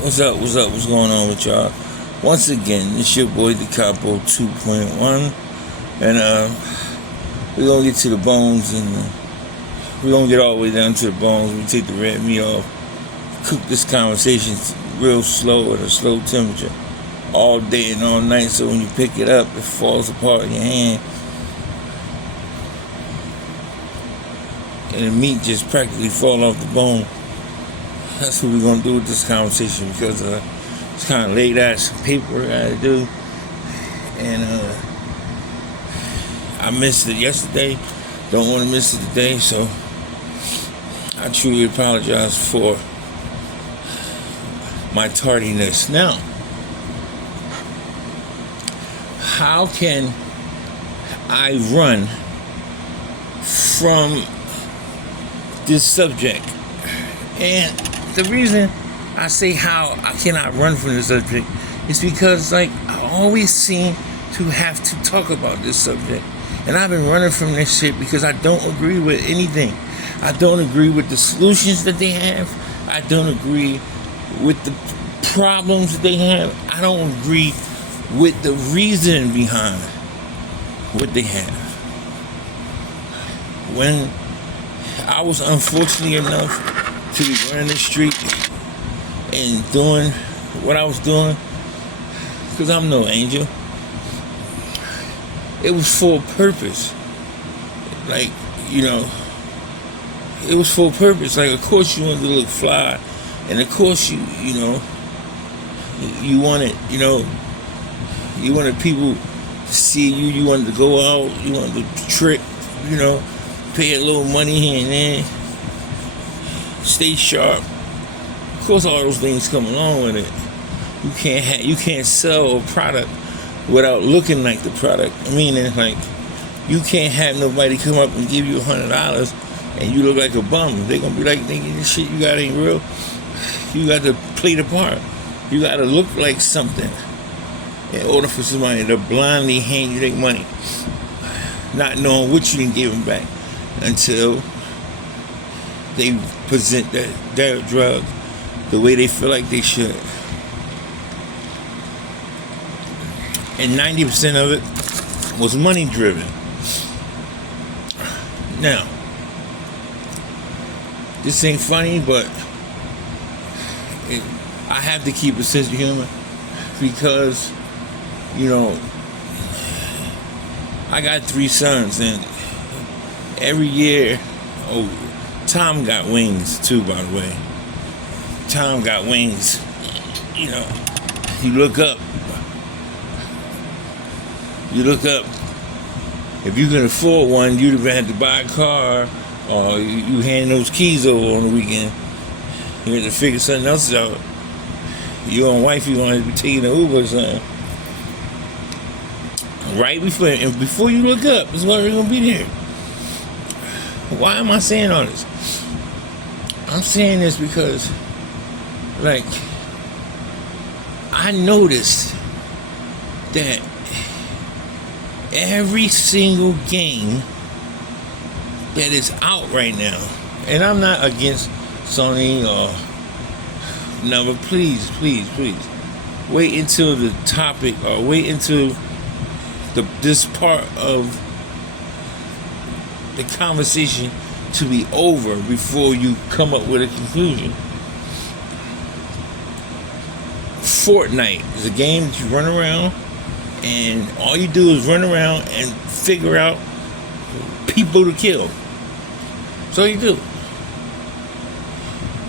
What's up? What's going on with y'all? Once again, it's your boy Decopbo 2.1, and we're gonna get to the bones, and we're gonna get all the way down to the bones. We take the red meat off, cook this conversation real slow at a slow temperature, all day and all night. So when you pick it up, it falls apart in your hand, and the meat just practically fall off the bone. That's what we're gonna do with this conversation, because it's kind of late. I got some paper I gotta do, and I missed it yesterday. Don't want to miss it today, so I truly apologize for my tardiness. Now, how can I run from this subject? And the reason I say how I cannot run from this subject is because, I always seem to have to talk about this subject. And I've been running from this shit because I don't agree with anything. I don't agree with the solutions that they have. I don't agree with the problems that they have. I don't agree with the reason behind what they have. When I was unfortunate enough to be running the street and doing what I was doing, because I'm no angel, it was for a purpose. It was for a purpose. Of course you wanted to look fly, and of course you wanted, you wanted people to see you. You wanted to go out, you wanted to trick, pay a little money here and there, stay sharp. Of course, all those things come along with it. You can't sell a product without looking like the product. Meaning, you can't have nobody come up and give you $100 and you look like a bum. They're gonna be like, "Nigga, this shit you got ain't real." You got to play the part. You got to look like something in order for somebody to blindly hand you their money, not knowing what you didn't give them back until they present their drug the way they feel like they should. And 90% of it was money driven. Now, this ain't funny, but I have to keep a sense of humor because, I got 3 sons, and every year, Tom got wings too, by the way. Tom got wings. You look up. If you can afford one, you'd have had to buy a car, or you hand those keys over on the weekend. You had to figure something else out. You and wifey wanted to be taking an Uber or something. Right before you look up, it's already gonna be there. Why am I saying all this? I'm saying this because, I noticed that every single game that is out right now, and I'm not against Sony or no, but please, wait until the topic, or wait until this part of the conversation to be over before you come up with a conclusion. Fortnite is a game that you run around, and all you do is run around and figure out people to kill. That's all you do.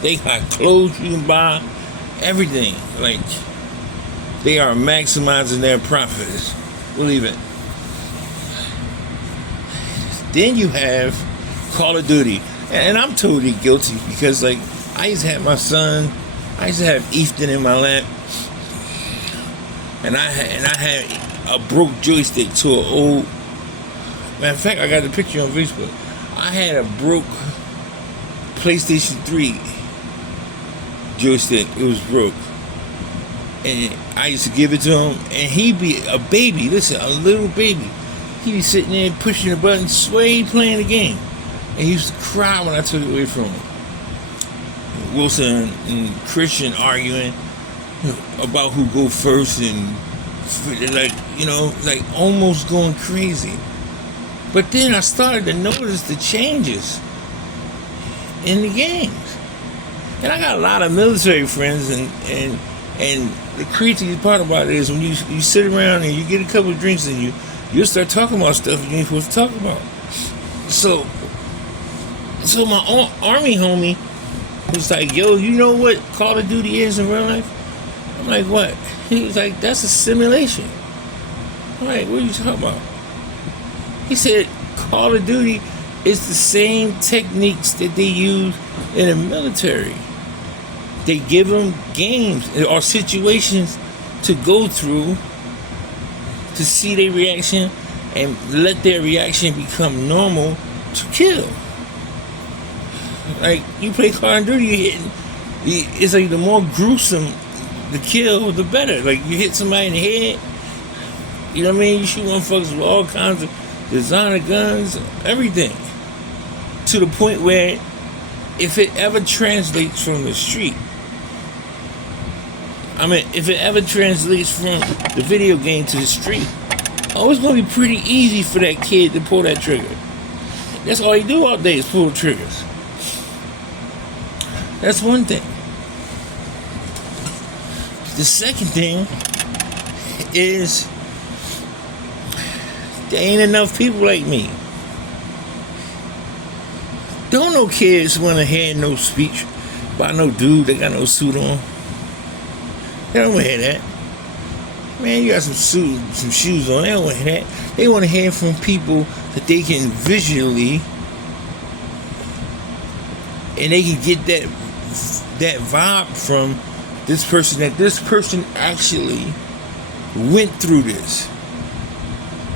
They got clothes you can buy, everything. They are maximizing their profits. Believe it. Then you have Call of Duty, and I'm totally guilty because, I used to have my son. I used to have Ethan in my lap, and I had a broke joystick to an old. Matter of fact, I got the picture on Facebook. I had a broke PlayStation 3 joystick. It was broke, and I used to give it to him, and he'd be a baby. Listen, a little baby. He'd be sitting there pushing the button, sway, playing the game, and he used to cry when I took it away from him. Wilson and Christian arguing, about who go first and like almost going crazy. But then I started to notice the changes in the games. And I got a lot of military friends, and the crazy part about it is when you sit around and you get a couple of drinks and you'll start talking about stuff you ain't supposed to talk about. So my army homie was like, yo, you know what Call of Duty is in real life? I'm like, what? He was like, that's a simulation. I'm like, what are you talking about? He said, Call of Duty is the same techniques that they use in the military. They give them games or situations to go through to see their reaction and let their reaction become normal to kill. Like, you play Call of Duty, it's like the more gruesome the kill, the better. Like, you hit somebody in the head, you know what I mean? You shoot motherfuckers with all kinds of designer guns, everything. To the point where if it ever translates from the street, if it ever translates from the video game to the street, it's going to be pretty easy for that kid to pull that trigger. That's all he do all day is pull the triggers. That's one thing. The second thing is there ain't enough people like me. Don't no kids want to hear no speech by no dude that got no suit on. They don't want to hear that. Man, you got some suit, some shoes on. They don't want to hear that. They want to hear from people that they can visually, and they can get that vibe from this person, that this person actually went through this.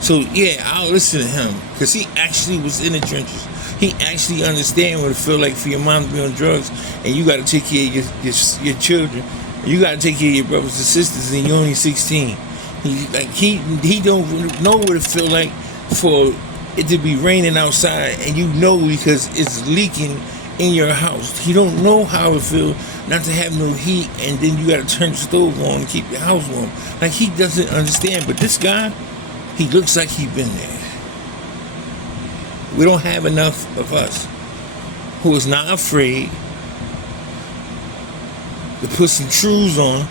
So yeah, I'll listen to him because he actually was in the trenches. He actually understands what it feels like for your mom to be on drugs, and you got to take care of your children. You got to take care of your brothers and sisters, and you're only 16. He don't know what it feels like for it to be raining outside, and you know because it's leaking in your house. He don't know how it feels not to have no heat, and then you got to turn the stove on to keep your house warm. Like, he doesn't understand. But this guy, he looks like he's been there. We don't have enough of us who is not afraid to put some trues on.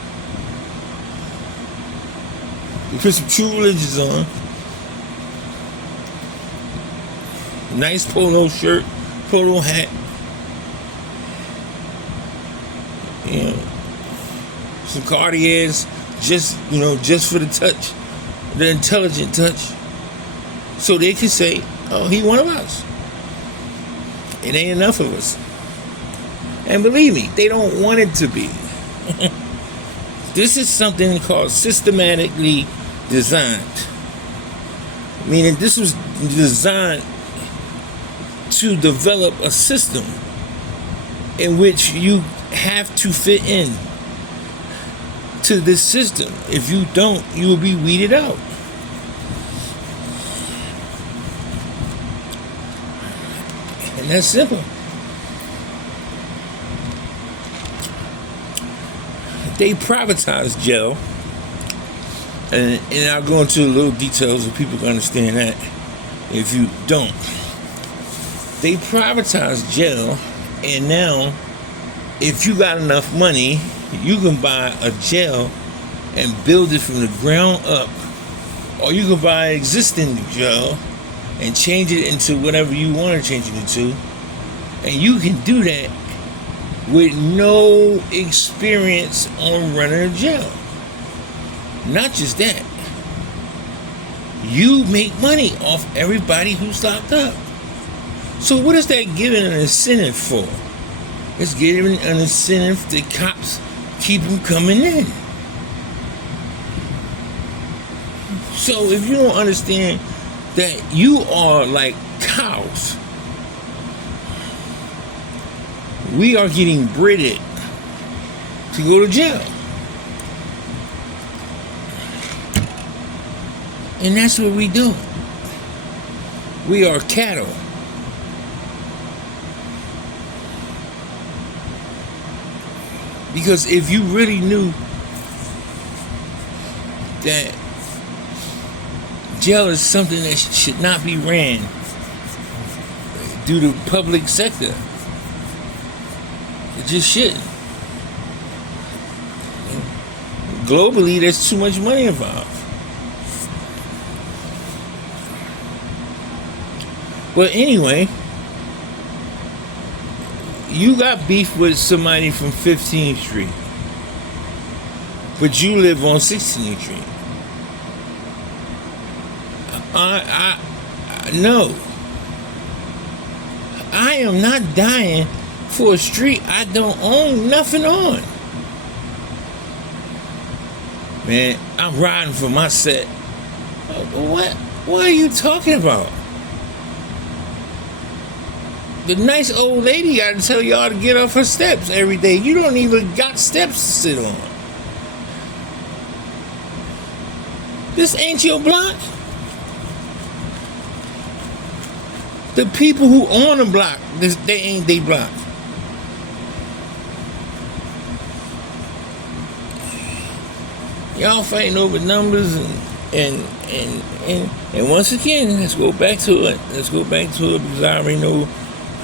We put some true religions on. Nice polo shirt, polo hat. You know, some Cartiers, just for the touch, the intelligent touch, so they can say, "Oh, he one of us." It ain't enough of us, and believe me, they don't want it to be. This is something called systematically designed, meaning this was designed to develop a system in which you have to fit in to this system. If you don't, you will be weeded out. And that's simple. They privatized jail, and I'll go into a little details so people can understand that if you don't. They privatized jail, and now if you got enough money, you can buy a jail and build it from the ground up, or you can buy an existing jail and change it into whatever you want to change it into, and you can do that with no experience on running a jail. Not just that, you make money off everybody who's locked up. So what is that giving an incentive for? It's giving an incentive that cops keep them coming in. So if you don't understand that you are like cows, we are getting bred to go to jail. And that's what we do. We are cattle. Because if you really knew that jail is something that should not be ran due to public sector. It just shouldn't. Globally, there's too much money involved. But anyway, you got beef with somebody from 15th Street, but you live on 16th Street. No. I am not dying for a street I don't own nothing on. Man, I'm riding for my set. What are you talking about? The nice old lady got to tell y'all to get off her steps every day. You don't even got steps to sit on. This ain't your block. The people who own the block, they ain't they block. Y'all fighting over numbers and once again, let's go back to it. Because I already know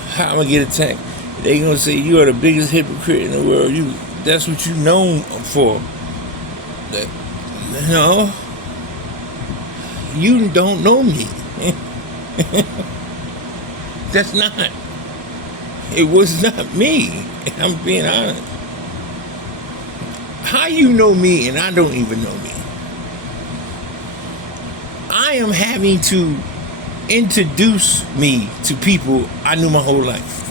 how I'm gonna get attacked. They gonna say you are the biggest hypocrite in the world. That's what you known for. No, you don't know me. That's not. It was not me. I'm being honest. How you know me and I don't even know me? I am having to introduce me to people I knew my whole life.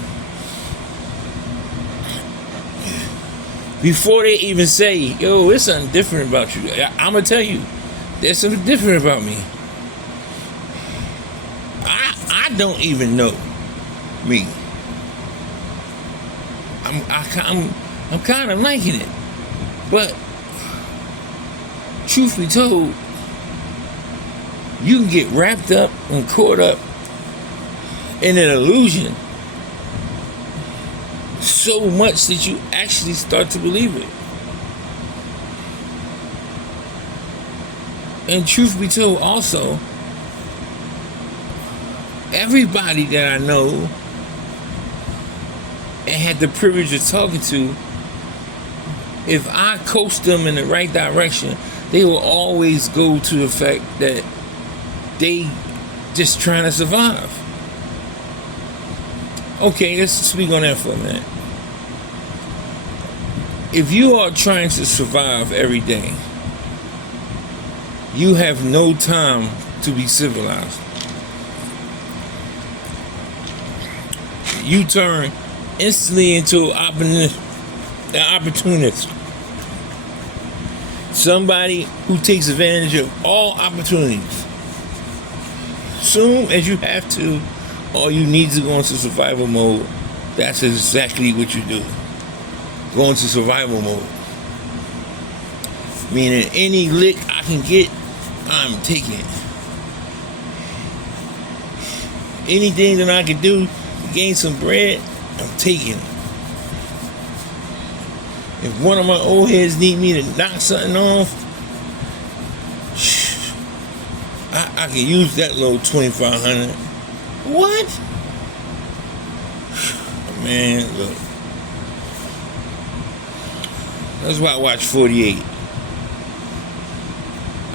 Before they even say, yo, there's something different about you. I'm going to tell you, there's something different about me. I don't even know me. I'm kind of liking it. But, truth be told, you can get wrapped up and caught up in an illusion so much that you actually start to believe it. And truth be told also, everybody that I know and had the privilege of talking to, if I coach them in the right direction, they will always go to the fact that they just trying to survive. Okay, let's speak on that for a minute. If you are trying to survive every day, you have no time to be civilized. You turn instantly into an opportunist. Somebody who takes advantage of all opportunities. Soon as you have to, or you need to go into survival mode, that's exactly what you do. Go into survival mode. Meaning any lick I can get, I'm taking it. Anything that I can do to gain some bread, I'm taking it. If one of my old heads need me to knock something off, I can use that little 2,500. What? Man, look. That's why I watch 48.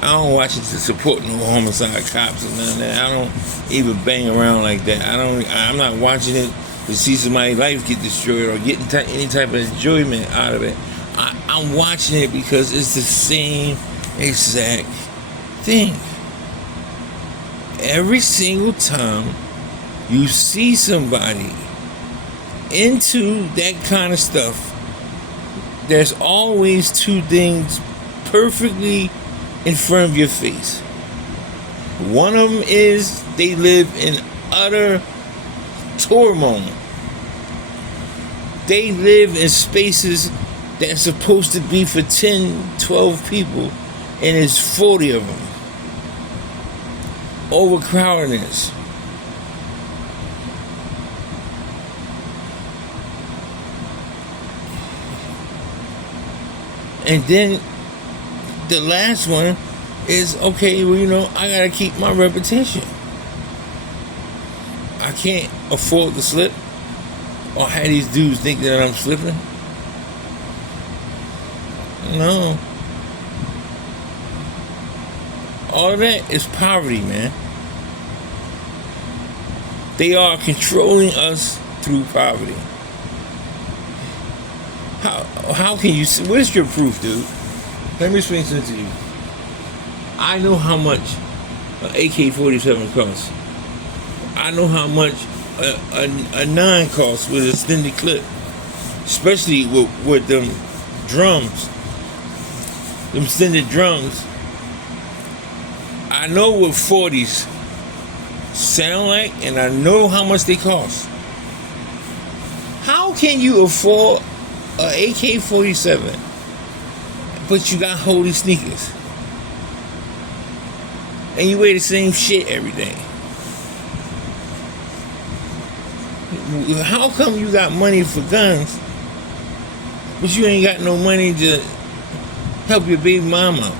I don't watch it to support no homicide cops or none of that. I don't even bang around like that. I'm not watching it to see somebody's life get destroyed or getting any type of enjoyment out of it. I'm watching it because it's the same exact thing. Every single time you see somebody into that kind of stuff, there's always two things perfectly in front of your face. One of them is they live in utter turmoil. They live in spaces that's supposed to be for 10, 12 people, and it's 40 of them. Overcrowdedness. And then the last one is, okay, well, I gotta keep my reputation. I can't afford to slip or have these dudes think that I'm slipping. No. All of that is poverty, man. They are controlling us through poverty. How can you see? Where's your proof, dude? Let me explain something to you. I know how much an AK-47 costs. I know how much a 9 costs with a extended clip, especially with them drums, them extended drums. I know what 40s sound like, and I know how much they cost. How can you afford an AK-47, but you got holy sneakers, and you wear the same shit every day? How come you got money for guns, but you ain't got no money to help your baby mama out?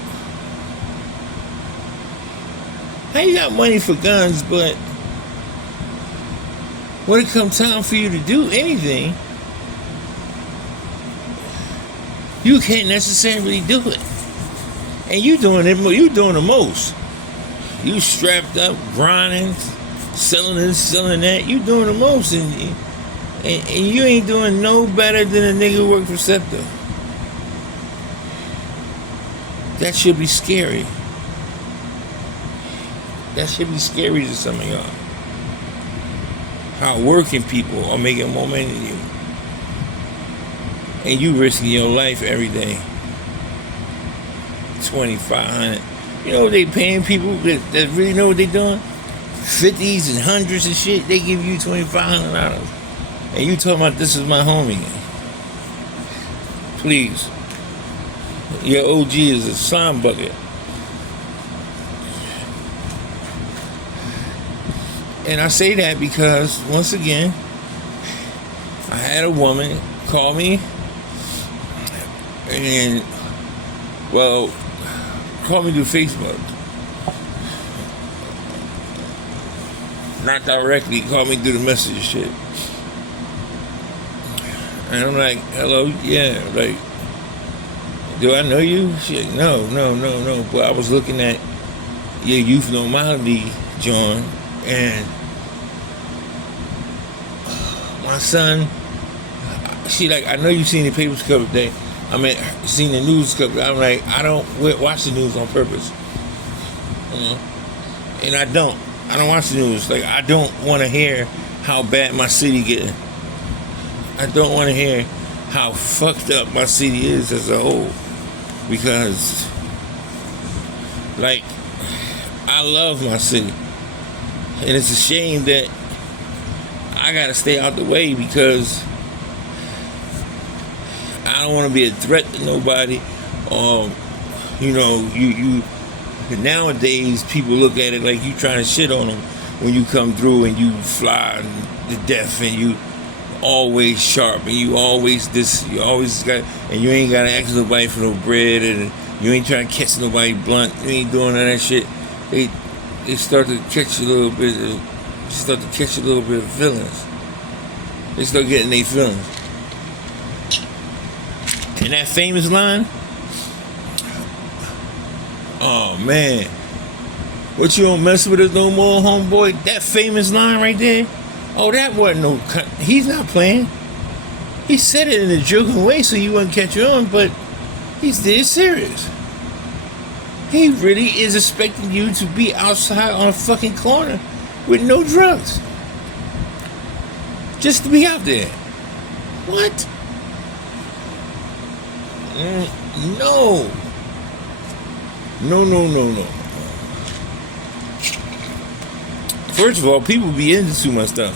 How you got money for guns, but when it comes time for you to do anything, you can't necessarily do it? And you doing the most. You strapped up, grinding, selling this, selling that. You doing the most, and you ain't doing no better than a nigga who work for Scepter. That should be scary. That should be scary to some of y'all. How working people are making more money than you, and you risking your life every day. 2,500. You know what they paying people that really know what they doing? 50s and hundreds and shit. They give you $2,500, and you talking about this is my homie. Please, your OG is a slime bucket. And I say that because, once again, I had a woman call me and, well, call me through Facebook. Not directly, call me through the message shit. And I'm like, hello, yeah, like, do I know you? Shit, no. But I was looking at your youth normality, John, and my son, she like, I know you've seen the papers cover today. I mean, seen the news cover. I'm like, I don't watch the news on purpose. And I don't watch the news. Like, I don't want to hear how bad my city getting. I don't want to hear how fucked up my city is as a whole. Because, like, I love my city. And it's a shame that I gotta stay out the way because I don't want to be a threat to nobody. You nowadays people look at it like you trying to shit on them when you come through and you fly to death and you always sharp and you always this, you always got, and you ain't gotta ask nobody for no bread and you ain't trying to catch nobody blunt. You ain't doing all that shit. They start to catch a little bit of feelings. They start getting their feelings. And that famous line, oh man, what, you don't mess with us no more, homeboy? That famous line right there, oh, that wasn't no, he's not playing. He said it in a joking way so you wouldn't catch on, but he's dead serious. He really is expecting you to be outside on a fucking corner with no drugs. Just to be out there. What? No. No. First of all, people be into too much stuff.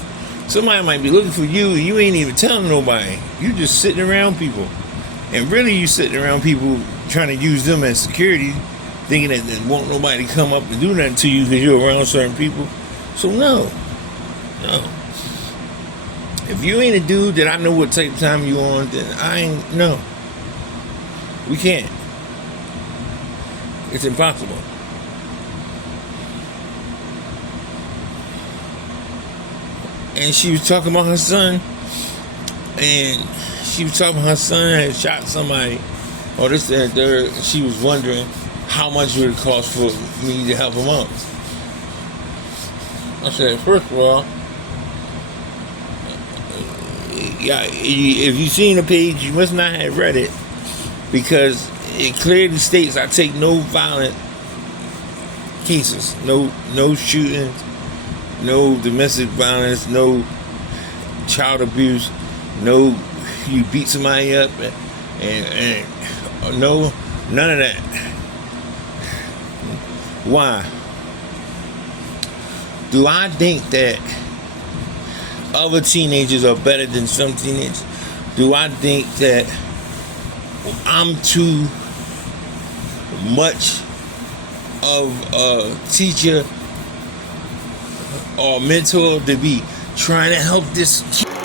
Somebody might be looking for you and you ain't even telling nobody. You just sitting around people. And really you sitting around people trying to use them as security, thinking that they won't nobody come up and do nothing to you because you're around certain people. So no. If you ain't a dude that I know what type of time you on, then I ain't, no. We can't. It's impossible. and she was talking about her son, and she was talking about her son had shot somebody, or this, that, and third. She was wondering how much would it cost for me to help him out. I said, first of all, yeah, if you've seen the page, you must not have read it, because it clearly states I take no violent cases, no shootings, no domestic violence, no child abuse, no you beat somebody up, and no, none of that. Why? Do I think that other teenagers are better than some teenagers? Do I think that I'm too much of a teacher or mentor to be trying to help this kid